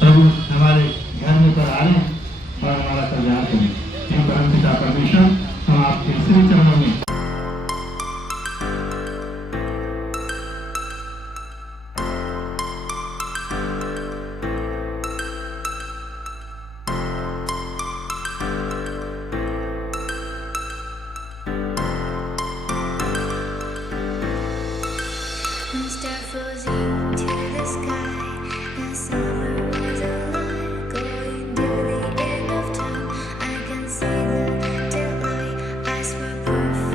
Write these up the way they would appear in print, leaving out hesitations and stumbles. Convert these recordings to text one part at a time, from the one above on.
प्रभु हमारे घर में पर आए और हमारा कल्याण करें। हे परमपिता परमेश्वर, हम आपके श्री चरणों में Perfect.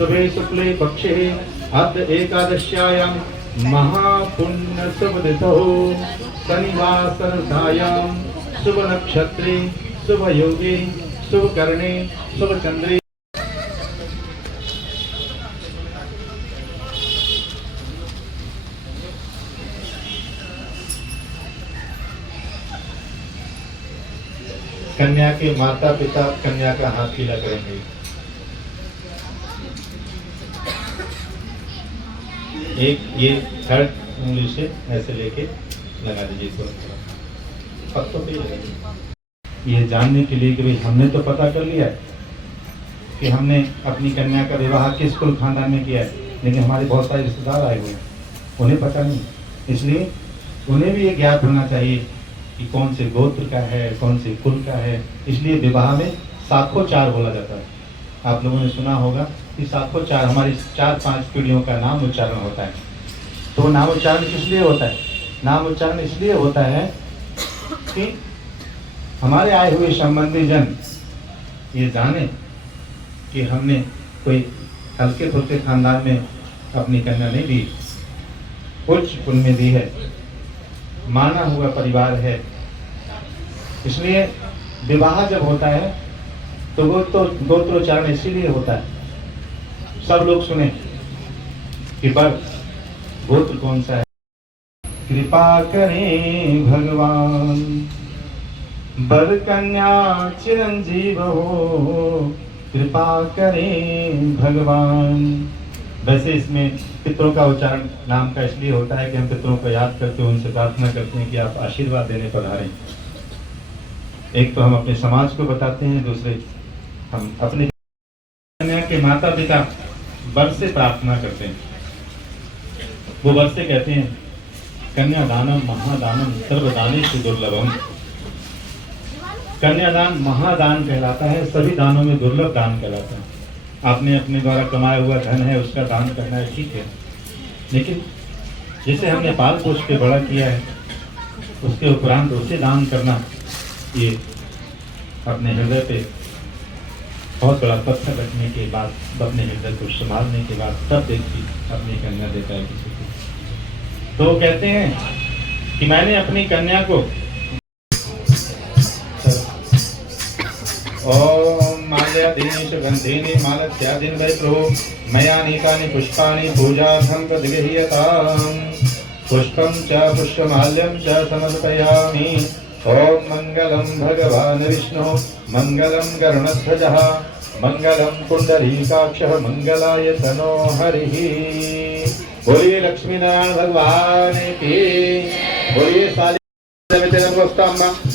शुभे शुक्ले पक्षे अद्य एकादश्यायां महापुण्य शुभतिथौ शनिवासरसायां शुभ नक्षत्रे शुभ योगे शुभ करणे शुभ चंद्रे कन्या के माता पिता कन्या का हाथ पीला करेंगे। एक ये थर्ड उंगली से ऐसे लेके लगा दीजिए थोड़ा पत्तों पे लगाइए। ये जानने के लिए कि भाई हमने तो पता कर लिया है कि हमने अपनी कन्या का विवाह किस कुल खानदान में किया है, लेकिन हमारे बहुत सारे रिश्तेदार आए हुए हैं, उन्हें पता नहीं, इसलिए उन्हें भी ये ज्ञात होना चाहिए कि कौन से गोत्र का है, कौन से कुल का है। इसलिए विवाह में साखोचार बोला जाता है। आप लोगों ने सुना होगा कि साखोचार हमारी 4-5 पीढ़ियों का नाम उच्चारण होता है। तो नाम उच्चारण किस लिए होता है? नाम उच्चारण इसलिए होता है कि हमारे आए हुए संबंधी जन ये जाने कि हमने कोई हल्के फुल्के खानदान में अपनी कन्या नहीं दी, उच्च कुल में दी है, माना हुआ परिवार है। इसलिए विवाह जब होता है तो वो तो गोत्रोच्चारण इसीलिए होता है, सब लोग सुने कि पर गोत्र कौन सा है। कृपा करें भगवान बर कन्या चिरंजीव हो, कृपा करें भगवान। वैसे इसमें पितरों का उच्चारण नाम का इसलिए होता है कि हम पितरों को याद करते हैं, उनसे प्रार्थना करते हैं कि आप आशीर्वाद देने पधारें। एक तो हम अपने समाज को बताते हैं, दूसरे हम अपने कन्या के माता पिता वर से प्रार्थना करते हैं। वो वर से कहते हैं कन्यादानम महादानम सर्वदानेषु दुर्लभम। कन्यादान महादान कहलाता है, सभी दानों में दुर्लभ दान कहलाता है। आपने अपने द्वारा कमाया हुआ धन है उसका दान करना है, ठीक है, लेकिन जिसे हमने पाल पोष के बड़ा किया है उसके उपरांत उसे दान करना, ये अपने हृदय पे बहुत बड़ा पत्थर रखने के बाद, अपने हृदय को संभालने के बाद तब देखिए अपनी कन्या देता है किसी को। तो कहते हैं कि मैंने अपनी कन्या को ओम माल्यादीनि सुगंधीनि मालत्यादीनि वै प्रभो मयानीकानि पुष्पाणि पूजार्थं प्रतिगृह्यताम्। पुष्पं च पुष्पमाल्यं च समर्पयामि। ओम मंगलम भगवान् विष्णु मंगलम गरुड़ध्वजः मंगलम पुंडरीकाक्षः मंगलाय तनो हरिः। बोलिए लक्ष्मी नारायण भगवान की, बोलिए साली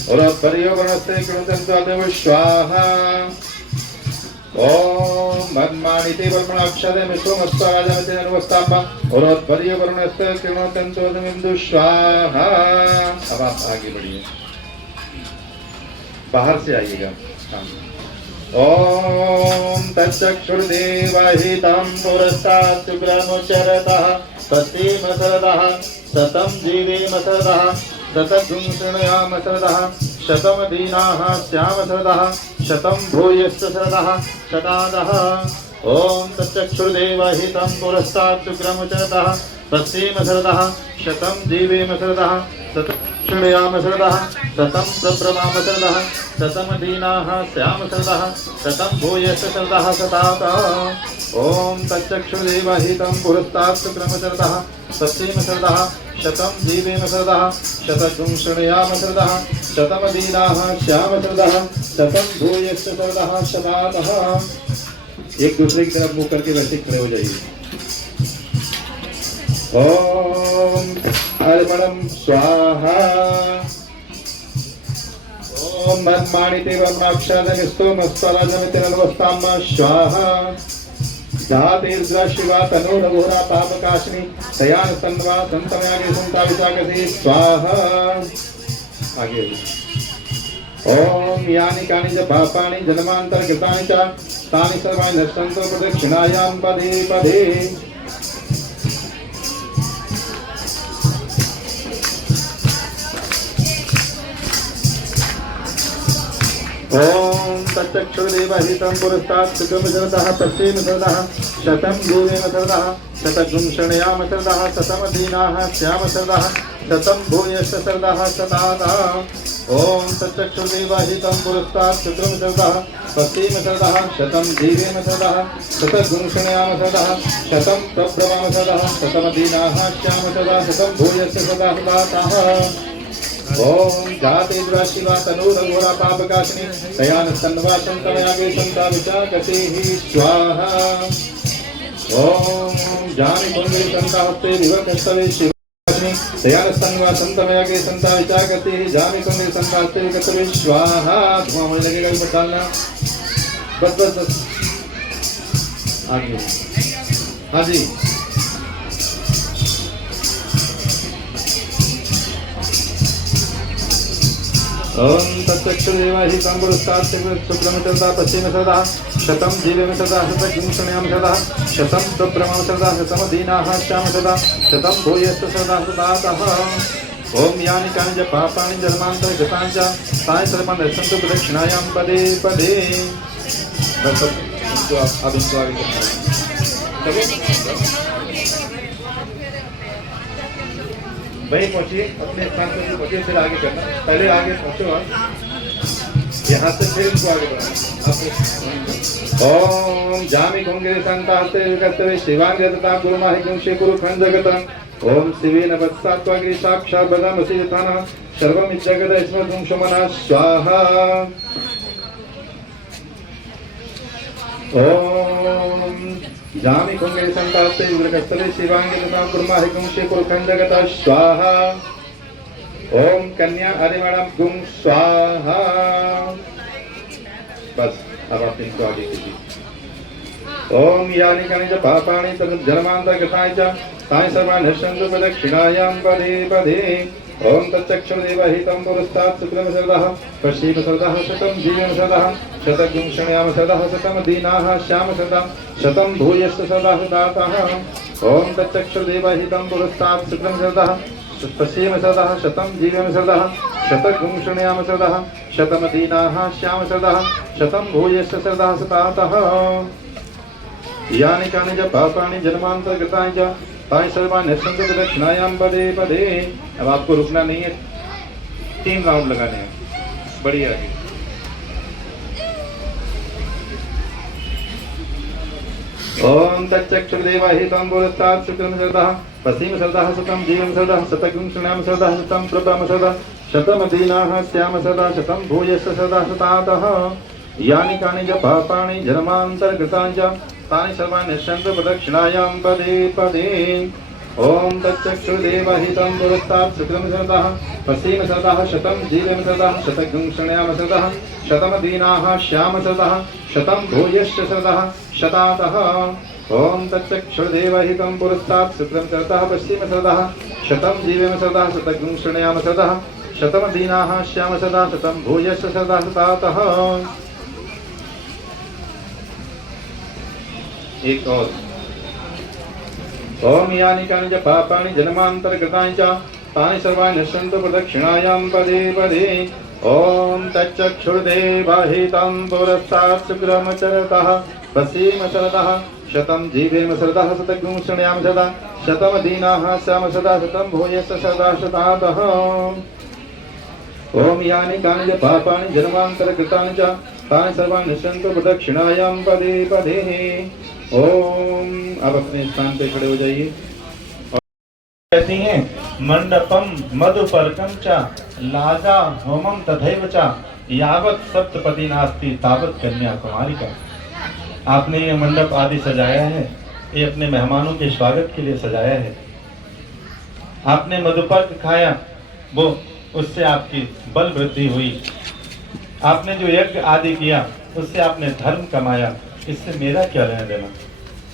और पर्यावरणस्य कृतंत्वादेव स्वाहा। ओम मन्मानिते वर्मणाक्षरे मिश्वमस्ताराजमते नर्वस्ताम्बा और पर्यावरणस्य कृतंत्वादेव स्वाहा। अब आप आगे बढ़िए, बाहर से आइएगा। ओम तच्चक्षुर्देवहितं पुरस्तात् सुग्रामोच्चरतः तस्मै सरदः शतं जीवेम सरदः शतं शृणुयाम सरदः शतं दीनाः स्याम सरदः शतं भूयश्च सरदः शतादः। ओम तच्चक्षुर्देवहितं पुरस्तात् सुग्रामोच्चरतः तस्मै सरदः शतं जीवेम सरदः शतं शृणुयाम सरदः शतं प्रब्रवाम सरदः शतं दीनाः स्याम सरदः शतं भूयश्च सरदः शतादः। ओम तच्चक्षुर्देवहितं पुरस्तात् सुग्रामोच्चरतः तस्मै सरदः शतं जीवेम सरदः शतं शृणुयाम सरदः शतं दीनाः स्याम सरदः शतं भूयश्च सरदः शतादः। एक दूसरे की तरफ मुंह करके वैसे खड़े हो जाइए। ओम अर्पणम स्वाहा। ओम मन्मानिते वर्माक्षरमिस्तोमस्वराजमिति नर्वस्ताम्मा स्वाहा। जातिर्द्रा शिवा तनूरघोरा पापकाशिनी तयान तन्वा संतमयागे संता विचाकसी स्वाहा। आगे ओम यानि कानि च पापानि जन्मांतर कृतानि च तानि सर्वाणि नश्यन्तो प्रदक्षिणायां पदे पदे। ओम तच्चक्षुर्देवहितं पुरस्तात् सुगमशरदः पश्चिमशरदः शतं देवेमशरदः शतगुंषणयामशरदः शतमदीनाः श्यामशरदः शतं भूयश्चरदः शतादः ओम तच्चक्षुर्देवहितं पुरस्तात् सुगमशरदः पश्चिमशरदः शतं देवेमशरदः शतगुंषणयामशरदः शतं प्रभ्रमामशरदः शतमदीनाः श्यामशरदः शतं भूयश्चरदः शतादः ओम जाति शिवा तनूर घोरा पापकाशिनी दयान सन्वासं तमयागे संता विचाकते ही स्वाहा ओम जानि कुंडली संता हस्ते विवकस्तवे शिवाशिनी दयान सन्वासं तमयागे संता विचाकते ही जानि कुंडली संता हस्ते विवकस्तवे स्वाहा धुआं होने लगेगा इस डालना बस बस बस आगे हाँ जी ओम तच्चक्षुर्देवहितं पुरस्तात् सुब्रह्मचर्यः पश्चिमशरदः शतं जीवेमशरदः शतगुंषणयामशरदः शतं प्रभ्रमामशरदः शतमदीनाः श्यामशरदः शतं भूयश्चरदः शतादः ओम यानि कानि च पापानि जन्मान्तरगतानि च तानि सर्वाणि नश्यन्तु प्रदक्षिणायां पदे पदे बस अब इनको आगे करना वही पहुंचिए अपने स्थान पर पहुंचिए फिर आगे करना पहले आगे पहुंचो आप यहाँ से फिर इनको आगे बढ़ाना ओम जामि कुंगे संतास्ते विकर्तवे शिवांगता गुरुमाहि गुंशे कुरु खंडगतम ओम शिवेन वत्सात्वाग्रि साक्षात् बदामसि यथानः सर्वं जगद स्मृतुंशमनः स्वाहा ओम जामि कुंगे संतास्ते विकर्तवे शिवांगता गुरुमाहि गुंशे कुरु खंडगतः स्वाहा ओम कन्या आदिमाणम गुं स्वाहा बस अब आप इनको आगे कीजिए ओम यानि कानि च पापानि जन्मान्तरगतानि च तानि सर्वाणि नश्यन्तु प्रदक्षिणायां पदे पदे ओम तच्चक्षुर्देवहितं पुरस्तात् शुक्रमशरदः पश्चिमशरदः शतं जीवेमशरदः शतगुंषणयामशरदः शतमदीनाः श्यामशरदः शतं भूयश्चरदः शतादः ओम तच्चक्षुर्देवहितं पुरस्तात् शुक्रमशरदः पश्चिमशरदः शतं जीवेमशरदः शतगुंषणयामशरदः शतमदीनाः श्यामशरदः शतं भूयश्चरदः शतादः यानि कानि च पापानि जन्मान्तरगतानि च तानि सर्वाणि नश्यन्तु प्रदक्षिणायां पदे पदे अब आपको रुकना नहीं है 3 राउंड लगाने हैं बढ़िया आगे ओम तच्चक्षुर्देवहितं पुरस्तात् शुक्रमशरदः पश्चिमशरदः शतं जीवेमशरदः शतगुंषणयामशरदः शतं प्रभ्रमामशरदः शतमदीनाः श्यामशरदः शतं भूयश्चरदः शतादः यानि कानि च पापानि जन्मान्तरगतानि च तानि सर्वाणि नश्यन्तु प्रदक्षिणायां पदे पदे ओम तच्चक्षुर्देवहितं पुरस्तात् शुक्रमशरदः पश्चिमशरदः शतं जीवेमशरदः शतगुंषणयामशरदः शतमदीनाः श्यामशरदः शतं भूयश्चरदः शतादः ओम तच्चक्षुर्देवहितं पुरस्तात् शुक्रमशरदः पश्चिमशरदः शतं जीवेमशरदः शतगुंषणयामशरदः शतमदीनाः श्यामशरदः शतं भूयश्चरदः शतादः एक और ओम यानि कानि च पापानि जन्मान्तरगतानि च तानि सर्वाणि नश्यन्तु प्रदक्षिणायां पदे पदे ओम तच्चक्षुर्देवहितं पुरस्तात् शुक्रमशरदः पश्चिमशरदः शतं जीवेमशरदः शतगुंषणयामशरदः शतमदीनाः श्यामशरदः शतं भूयश्चरदः शतादः ओम यानि कानि च पापानि जन्मान्तरगतानि च तानि सर्वाणि नश्यन्तु प्रदक्षिणायां पदे पदे ओम अब अपने स्थान पे खड़े हो जाइए कहती हैं मंडपम मधुपर्कम च लाजा होमम तथैव च यावत सप्तपदी नास्ति तावत कन्या कुमारी का। आपने ये मंडप आदि सजाया है, ये अपने मेहमानों के स्वागत के लिए सजाया है। आपने मधुपर्क खाया, वो उससे आपकी बल वृद्धि हुई। आपने जो यज्ञ आदि किया उससे आपने धर्म कमाया, इससे मेरा क्या लेना देना।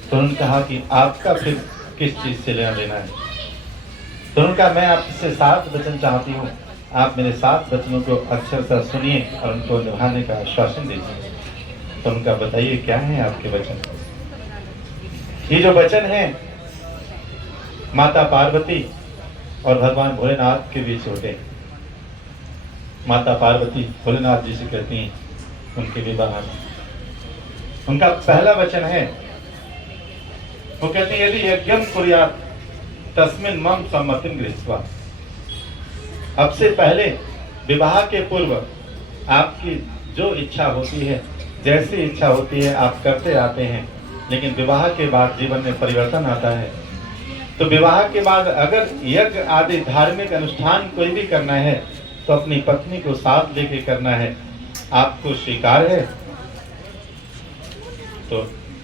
तो उन्होंने कहा कि आपका फिर किस चीज से लेना देना है। तो उन्होंने कहा मैं आपसे 7 वचन चाहती हूँ, आप मेरे 7 वचनों को अक्षरशः सुनिए और उनको निभाने का आश्वासन दीजिए। तो उनका बताइए क्या है आपके वचन। ये जो वचन है माता पार्वती और भगवान भोलेनाथ के बीच होते। माता पार्वती भोलेनाथ जी से कहती हैं उनके विवाह में। उनका पहला वचन है, वो कहते हैं यदि यज्ञम कुर्यात् तस्मिन् मम सम्मतिं गृहीत्वा। अब से पहले विवाह के पूर्व आपकी जो इच्छा होती है, जैसी इच्छा होती है आप करते आते हैं, लेकिन विवाह के बाद जीवन में परिवर्तन आता है। तो विवाह के बाद अगर यज्ञ आदि धार्मिक अनुष्ठान कोई भी करना है तो अपनी पत्नी को साथ लेके करना है। आपको स्वीकार है? तो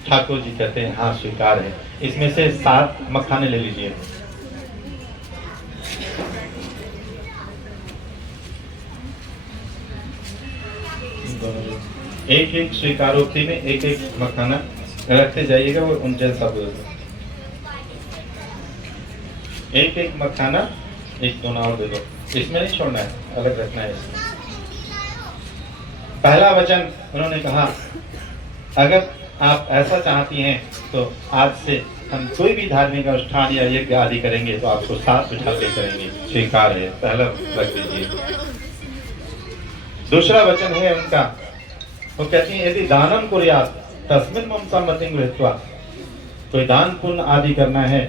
ठाकुर जी कहते हैं हाँ स्वीकार है। इसमें से 7 मखाने ले लीजिए। एक एक स्वीकारोक्ति में एक एक मखाना रखते जाइएगा और 49 बोल। एक एक मखाना, एक दोना और दे दो। इसमें नहीं छोड़ना है, अलग रखना है इसमें। पहला वचन उन्होंने कहा, अगर आप ऐसा चाहती हैं तो आज से हम कोई भी धार्मिक अनुष्ठान या यज्ञ आदि करेंगे तो आपको साथ बिठा के करेंगे। स्वीकार है, पहला रख दीजिए। दूसरा वचन है उनका, वो कहती हैं यदि दानम कुर्यात् तस्मिन् मम सम्मतिं गृहीत्वा। कोई दान पुण्य आदि करना है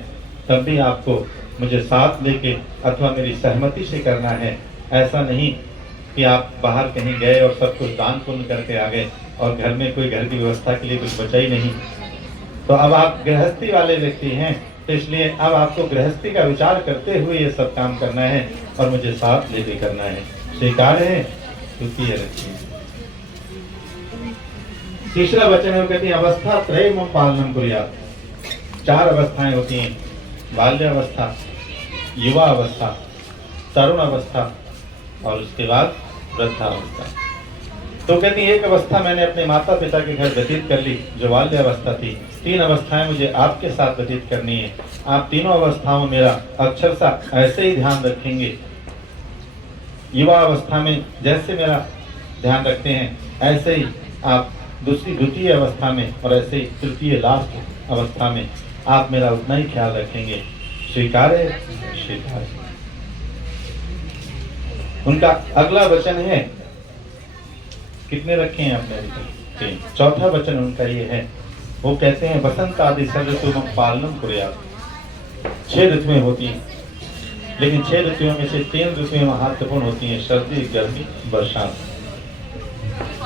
तब भी आपको मुझे साथ लेके अथवा मेरी सहमति से करना है। ऐसा नहीं कि आप बाहर कहीं गए और सब कुछ दान पुण्य करके आ गए और घर में कोई घर की व्यवस्था के लिए कुछ बचा ही नहीं। तो अब आप गृहस्थी वाले व्यक्ति हैं, तो इसलिए अब आपको गृहस्थी का विचार करते हुए ये सब काम करना है और मुझे साथ लेके करना है। स्वीकार है? क्योंकि ये रखिए। तीसरा वचन है, वो कहती है अवस्था त्रय मम पालनम कुर्यात्। 4 अवस्थाएं होती हैं, बाल्यावस्था, युवा अवस्था, तरुण अवस्था और उसके बाद वृद्धावस्था। तो कहती है एक अवस्था मैंने अपने माता पिता के घर व्यतीत कर ली जो बाल्यावस्था थी। 3 अवस्थाएं मुझे आपके साथ व्यतीत करनी है। आप तीनों अवस्थाओं में मेरा अक्षरशः ऐसे ही ध्यान रखेंगे। युवा अवस्था में जैसे मेरा ध्यान रखते हैं ऐसे ही आप द्वितीय अवस्था में और ऐसे ही तृतीय लास्ट अवस्था में आप मेरा उतना ही ख्याल रखेंगे। स्वीकार है? स्वीकार है। उनका अगला वचन है, कितने रखे हैं आपने अभी तक? 4था वचन उनका ये है, वो कहते हैं बसंत आदि सर्व ऋतु पालनम कुर्यात्। 6 ऋतुएं होती हैं, लेकिन 6 ऋतुओं में से 3 ऋतुएं महत्वपूर्ण होती हैं, सर्दी, गर्मी, बरसात।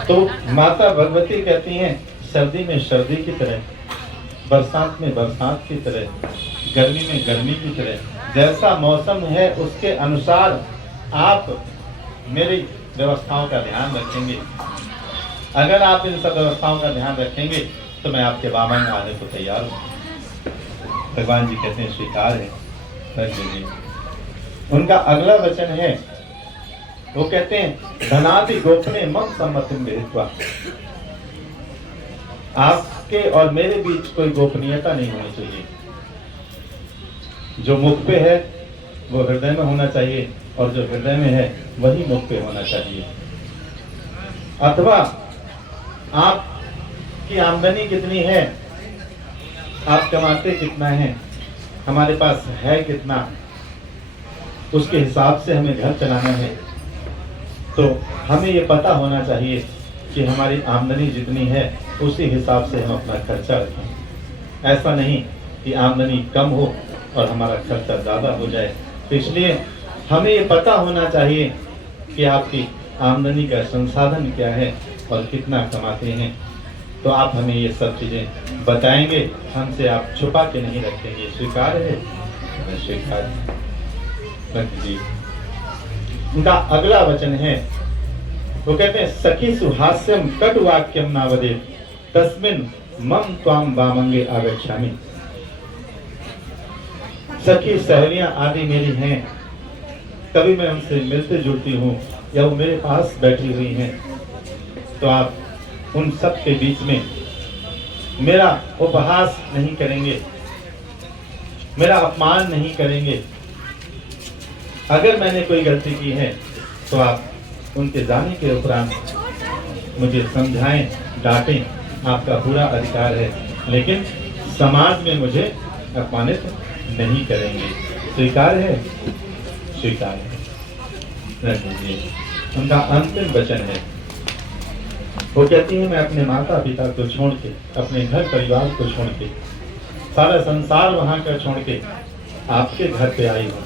तो माता भगवती कहती हैं सर्दी में सर्दी की तरह, बरसात में बरसात की तरह, गर्मी में गर्मी की तरह, जैसा मौसम है उसके अनुसार आप मेरी व्यवस्थाओं का ध्यान रखेंगे। अगर आप इन सब व्यवस्थाओं का ध्यान रखेंगे तो मैं आपके वामन में आने को तैयार हूँ। भगवान जी कहते हैं स्वीकार है, रख दीजिए। उनका अगला वचन है, वो कहते हैं धनादि गोपने मम सम्मतिं गृहीत्वा। आपके और मेरे बीच कोई गोपनीयता नहीं होनी चाहिए। जो मुख पे है वो हृदय में होना चाहिए और जो हृदय में है वही मुख पे होना चाहिए। अथवा आपकी आमदनी कितनी है, आप कमाते कितना है, हमारे पास है कितना, उसके हिसाब से हमें घर चलाना है। तो हमें ये पता होना चाहिए कि हमारी आमदनी जितनी है उसी हिसाब से हम अपना खर्चा रखें। ऐसा नहीं कि आमदनी कम हो और हमारा खर्चा ज़्यादा हो जाए। तो इसलिए हमें ये पता होना चाहिए कि आपकी आमदनी का संसाधन क्या है और कितना कमाते हैं। तो आप हमें ये सब चीज़ें बताएंगे, हमसे आप छुपा के नहीं रखेंगे। स्वीकार है? स्वीकार रख दीजिए। उनका अगला वचन है, वो कहते हैं सखी सुहास्यम कटु वाक्यम न वदेत् तस्मिन् मम त्वाम वामंगे आगच्छामि। सखी सहेलियां आदि मेरी हैं, कभी मैं उनसे मिलती जुलती हूँ या वो मेरे पास बैठी हुई हैं, तो आप उन सब के बीच में मेरा उपहास नहीं करेंगे, मेरा अपमान नहीं करेंगे। अगर मैंने कोई गलती की है तो आप उनके जाने के उपरांत मुझे समझाएं, डांटें, आपका पूरा अधिकार है, लेकिन समाज में मुझे अपमानित नहीं करेंगे। स्वीकार है? स्वीकार है। रख दीजिए। उनका अंतिम वचन है, वो कहती है मैं अपने माता पिता को छोड़ के, अपने घर परिवार को छोड़ के, सारा संसार वहां का छोड़ के आपके घर पे आई हूं।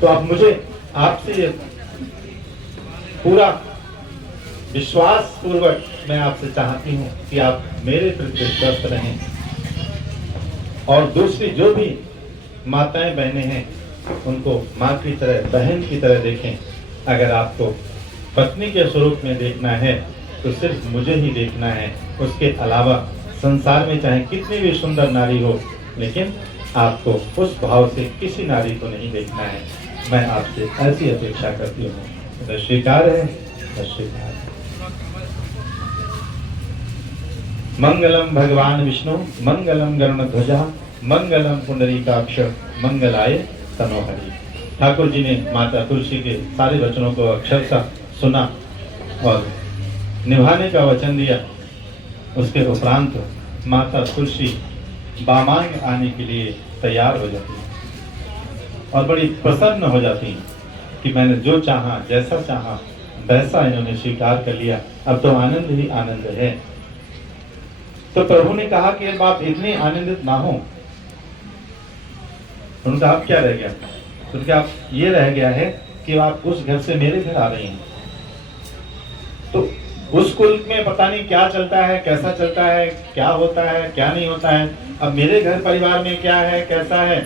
तो आप मुझे आपसे पूरा विश्वास पूर्वक मैं आपसे चाहती हूँ कि आप मेरे प्रति स्वस्थ रहें, और दूसरी जो भी माताएं बहनें हैं उनको माँ की तरह, बहन की तरह देखें। अगर आपको पत्नी के स्वरूप में देखना है तो सिर्फ मुझे ही देखना है, उसके अलावा संसार में चाहे कितनी भी सुंदर नारी हो, लेकिन आपको उस भाव से किसी नारी को नहीं देखना है। मैं आपसे ऐसी अपेक्षा करती हूँ। तो स्वीकार है, तो स्वीकार है। मंगलम भगवान विष्णु, मंगलम गरुड़ध्वजा, मंगलम पुंडरीकाक्ष, मंगलाय तनोहरि। ठाकुर जी ने माता तुलसी के सारे वचनों को अक्षरशः सुना और निभाने का वचन दिया। उसके उपरांत माता तुलसी बामांग आने के लिए तैयार हो जाती है और बड़ी प्रसन्न हो जाती है कि मैंने जो चाहा, जैसा चाहा वैसा इन्होंने स्वीकार कर लिया, अब तो आनंद ही आनंद है। तो प्रभु ने कहा कि अब आप इतने आनंदित ना हो। उनका अब क्या रह गया? उनका आप ये रह गया है कि आप उस घर से मेरे घर आ रही हैं, तो उस कुल में पता नहीं क्या चलता है, कैसा चलता है, क्या होता है, क्या नहीं होता है। अब मेरे घर परिवार में क्या है, कैसा है,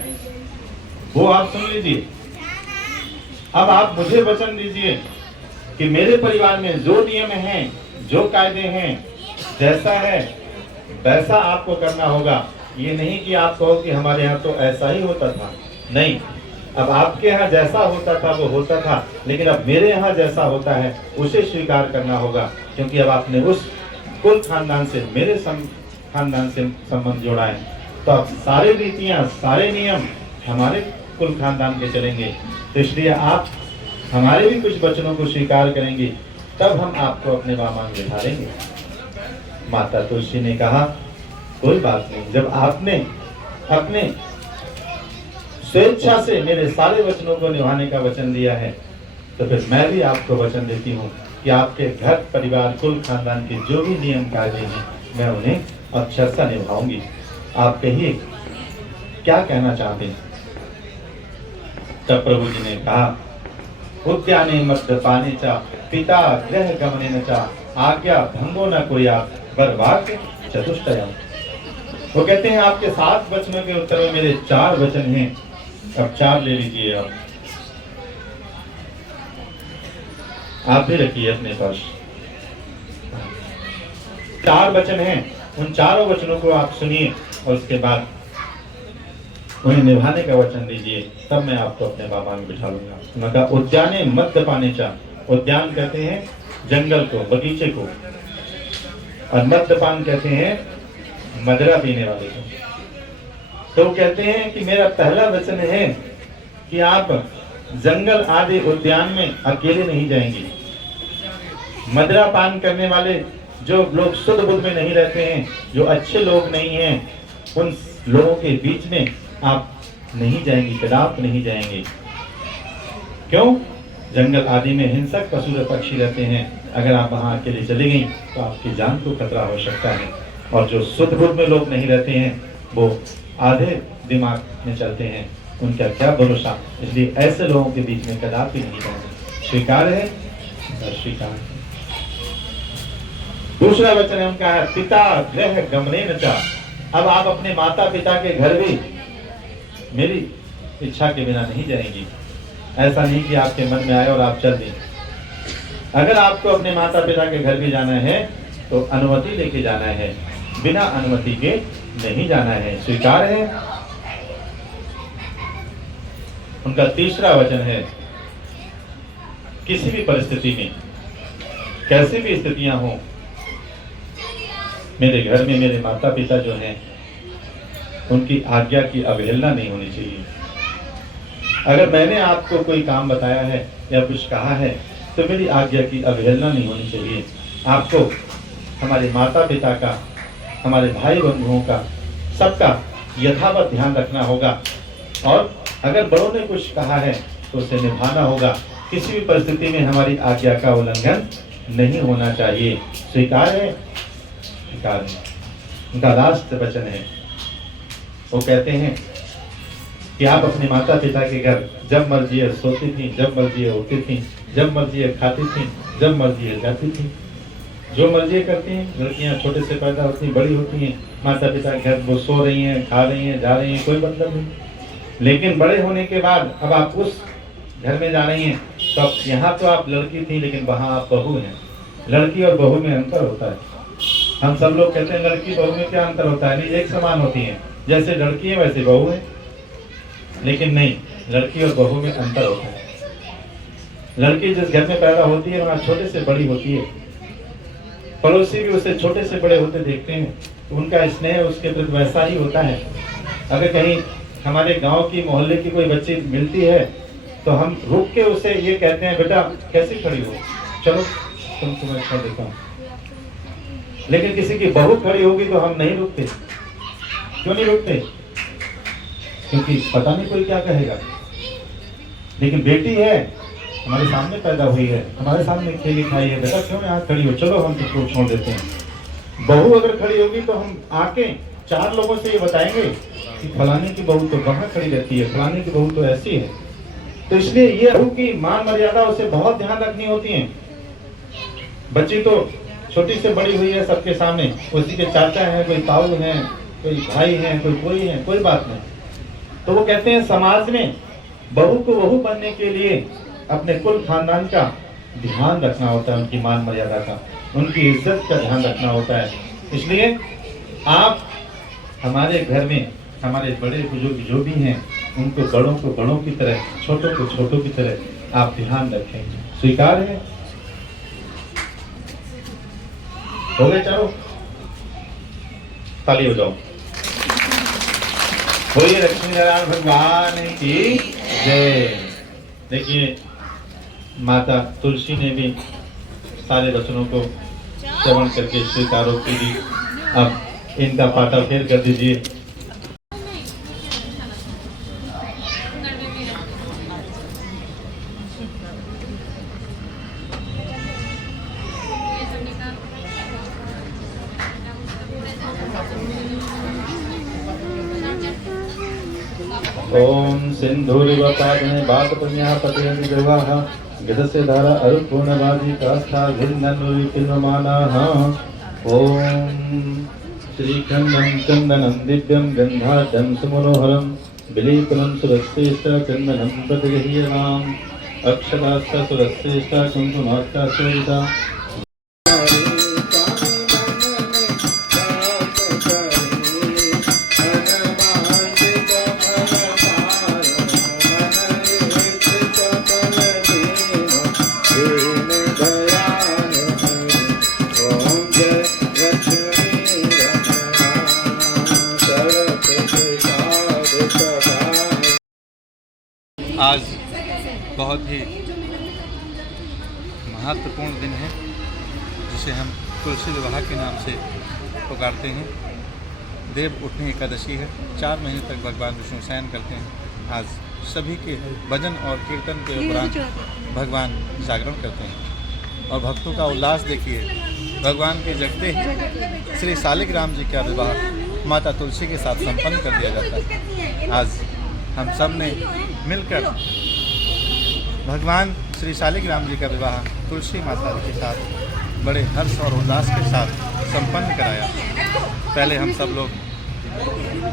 वो आप सुन लीजिए। अब आप मुझे वचन दीजिए कि मेरे परिवार में जो नियम हैं, जो कायदे हैं, जैसा है वैसा आपको करना होगा। ये नहीं कि आप कहो कि हमारे यहाँ तो ऐसा ही होता था, नहीं। अब आपके यहाँ जैसा होता था वो होता था, लेकिन अब मेरे यहाँ जैसा होता है उसे स्वीकार करना होगा, क्योंकि अब आपने उस कुल खानदान से, मेरे खानदान से संबंध जोड़ा है। तो अब सारे रीतियाँ, सारे नियम हमारे कुल खानदान के चलेंगे। तो इसलिए आप हमारे भी कुछ वचनों को स्वीकार करेंगे, तब हम आपको अपने वामान बिठा लेंगे। माता तुलसी ने कहा कोई बात नहीं, जब आपने अपने स्वेच्छा से मेरे सारे वचनों को निभाने का वचन दिया है, तो फिर मैं भी आपको वचन देती हूँ कि आपके घर परिवार कुल खानदान के जो भी नियम कायदे हैं मैं उन्हें अक्षरशः निभाऊंगी। आप कहिए क्या कहना चाहते हैं? तब प्रभु जी ने कहा उद्याने मद्यपाने चा, पिता गृह गमने न चा, आज्ञा भंगो न कोई आप, बर्वाक्य चतुष्टयम्। वो कहते हैं आपके 7 वचनों के उत्तर में मेरे 4 वचन हैं, अब 4 ले लीजिए। आप भी रखिए अपने पास। 4 वचन हैं, उन चारों वचनों को आप सुनिए और उसके बाद उन्हें निभाने का वचन दीजिए, तब मैं आपको अपने बाबा में बिठा लूंगा। उन्होंने कहा उद्याने मद्यपाने चा, उद्यान कहते हैं जंगल को, बगीचे को, और मद्यपान कहते हैं मदिरा पीने वाले को। तो कहते हैं कि मेरा पहला वचन है कि आप जंगल आदि उद्यान में अकेले नहीं जाएंगे। मदिरा पान करने वाले जो लोग शुद्ध बुद्ध में नहीं रहते हैं, जो अच्छे लोग नहीं हैं, उन लोगों के बीच में आप नहीं जाएंगे, कदाप नहीं जाएंगे। क्यों? जंगल आदि में हिंसक पशु पक्षी रहते हैं, अगर आप वहां अकेले चली गई तो आपकी जान को खतरा हो सकता है। और जो शुद्ध बुद्ध में लोग नहीं रहते हैं, वो आधे दिमाग में चलते हैं, उनका क्या भरोसा। इसलिए ऐसे लोगों के बीच में कदापि नहीं जाएंगे। स्वीकार है? स्वीकार। दूसरा वचन है उनका है पिता गृह गमने न चा। अब आप अपने माता पिता के घर भी मेरी इच्छा के बिना नहीं जाएंगी। ऐसा नहीं कि आपके मन में आए और आप चल दें। अगर आपको अपने माता पिता के घर भी जाना है तो अनुमति लेके जाना है, बिना अनुमति के नहीं जाना है। स्वीकार है? उनका तीसरा वचन है किसी भी परिस्थिति में, कैसी भी स्थितियां हो, मेरे घर में मेरे माता पिता जो हैं उनकी आज्ञा की अवहेलना नहीं होनी चाहिए। अगर मैंने आपको कोई काम बताया है या कुछ कहा है तो मेरी आज्ञा की अवहेलना नहीं होनी चाहिए। आपको हमारे माता पिता का, हमारे भाई बंधुओं का, सबका यथावत ध्यान रखना होगा। और अगर बड़ों ने कुछ कहा है तो उसे निभाना होगा। किसी भी परिस्थिति में हमारी आज्ञा का उल्लंघन नहीं होना चाहिए। स्वीकार है? स्वीकार है। उनका राष्ट्र वचन है। वो कहते हैं कि आप अपने माता पिता के घर जब मर्जी है सोती थी, जब मर्जी है उठती थी, जब मर्जी है खाती थी, जब मर्जी है जाती थी, जो मर्जी करती हैं। लड़कियां छोटे से पैदा होती हैं, बड़ी होती हैं, माता पिता के घर वो सो रही हैं, खा रही हैं, जा रही हैं, कोई मतलब नहीं। लेकिन बड़े होने के बाद अब आप उस घर में जा रही हैं, तो अब यहाँ तो आप लड़की थी लेकिन वहाँ आप बहू हैं। लड़की और बहू में अंतर होता है। हम सब लोग कहते हैं लड़की बहू में क्या अंतर होता है? नहीं, एक समान होती हैं, जैसे लड़की है वैसे बहू है। लेकिन नहीं, लड़की और बहू में अंतर होता है। लड़की जिस घर में पैदा होती है वहाँ छोटे से बड़ी होती है, पड़ोसी भी उसे छोटे से बड़े होते देखते हैं, तो उनका स्नेह उसके प्रति वैसा ही होता है। अगर कहीं हमारे गांव की मोहल्ले की कोई बच्ची मिलती है तो हम रुक के उसे ये कहते हैं, बेटा कैसी खड़ी हो, चलो तुम्हें अच्छा देता हूँ। लेकिन किसी की बहू खड़ी होगी तो हम नहीं रुकते। क्यों नहीं रुकते? क्योंकि पता नहीं कोई क्या कहेगा। लेकिन बेटी है, हमारे सामने पैदा हुई है, हमारे सामने खेली खाई है, बेटा क्यों यहाँ खड़ी हो, चलो हम तुमको छोड़ देते हैं। बहू अगर खड़ी होगी तो हम आके 4 लोगों से ये बताएंगे कि फलाने की बहू तो वहां खड़ी रहती है, फलाने की बहू तो ऐसी है। तो इसलिए ये बहू की मान मर्यादा उसे बहुत ध्यान रखनी होती है। बच्ची तो छोटी से बड़ी हुई है सबके सामने, उसी के चाचा हैं, कोई ताऊ हैं, कोई भाई हैं, कोई है, कोई बात नहीं। तो वो कहते हैं समाज में बहू को बहू बनने के लिए अपने कुल खानदान का ध्यान रखना होता है, उनकी मान मर्यादा का, उनकी इज्जत का ध्यान रखना होता है। इसलिए आप हमारे घर में हमारे बड़े बुजुर्ग जो भी हैं उनको बड़ों को बड़ों की तरह, छोटों को छोटों की तरह आप ध्यान रखें। स्वीकार है? हो गए? चलो ताली हो जाओ। बोलिए लक्ष्मी नारायण भगवान की जय। देखिए माता तुलसी ने भी सारे वचनों को श्रवण करके स्वीकारोक्ति दी। अब इनका पाटा फेर कर दीजिए। ओम सिंधुरिव पादने बात पुण्या पतिरति देवाः गिधस्य धारा अरुपूर्णवादी काष्ठा भिन्ननुरि किन्वमानाः। ओम श्रीखंडं चंदनं दिव्यं गंधाढ्यं सुमनोहरं बिलीपनं सुरश्रेष्ठ चंदनं प्रतिगृह्यताम् अक्षताश्च सुरश्रेष्ठ कुंकुमाश्च शोभिता। आज बहुत ही महत्वपूर्ण दिन है जिसे हम तुलसी विवाह के नाम से पुकारते हैं। देव उठनी एकादशी है। 4 महीने तक भगवान विष्णु शयन करते हैं। आज सभी के भजन और कीर्तन के उपरांत भगवान जागरण करते हैं और भक्तों का उल्लास देखिए। भगवान के जगते ही श्री शालिग्राम जी का विवाह माता तुलसी के साथ संपन्न कर दिया जाता है। आज हम सब ने मिलकर भगवान श्री शालिग्राम जी का विवाह तुलसी माता के साथ बड़े हर्ष और उल्लास के साथ संपन्न कराया। पहले हम सब लोग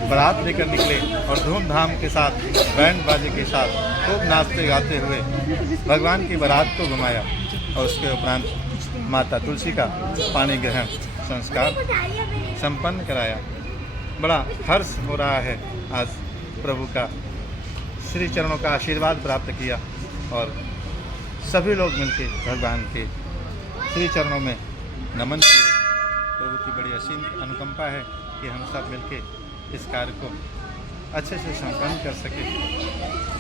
बारात लेकर निकले और धूमधाम के साथ बैंड बाजे के साथ खूब नाचते गाते हुए भगवान की बारात को घुमाया और उसके उपरांत माता तुलसी का पानी ग्रहण संस्कार संपन्न कराया। बड़ा हर्ष हो रहा है। आज प्रभु का श्री चरणों का आशीर्वाद प्राप्त किया और सभी लोग मिलकर भगवान के श्री चरणों में नमन किए। प्रभु की बड़ी असीम अनुकंपा है कि हम सब मिलकर इस कार्य को अच्छे से संपन्न कर सके।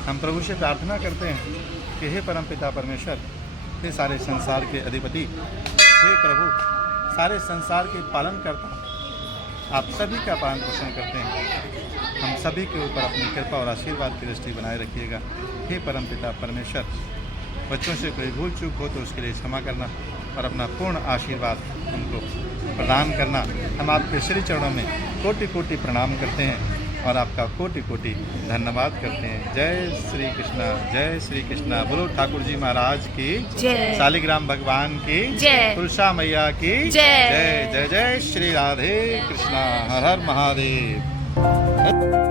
हम प्रभु से प्रार्थना करते हैं कि हे परमपिता परमेश्वर, हे सारे संसार के अधिपति, हे प्रभु सारे संसार के पालन करता, आप सभी का पालन पोषण करते हैं। हम सभी के ऊपर अपनी कृपा और आशीर्वाद की दृष्टि बनाए रखिएगा। हे परमपिता परमेश्वर, बच्चों से कोई भूल चूक हो तो उसके लिए क्षमा करना। और अपना पूर्ण आशीर्वाद उनको प्रदान करना। हम आपके श्री चरणों में कोटि कोटि प्रणाम करते हैं और आपका कोटि कोटि धन्यवाद करते हैं। जय श्री कृष्णा। बोलो ठाकुर जी महाराज की जय। शालिग्राम भगवान की जय। तुलसा मैया की जय। जय जय जय श्री राधे कृष्णा। हर हर महादेव।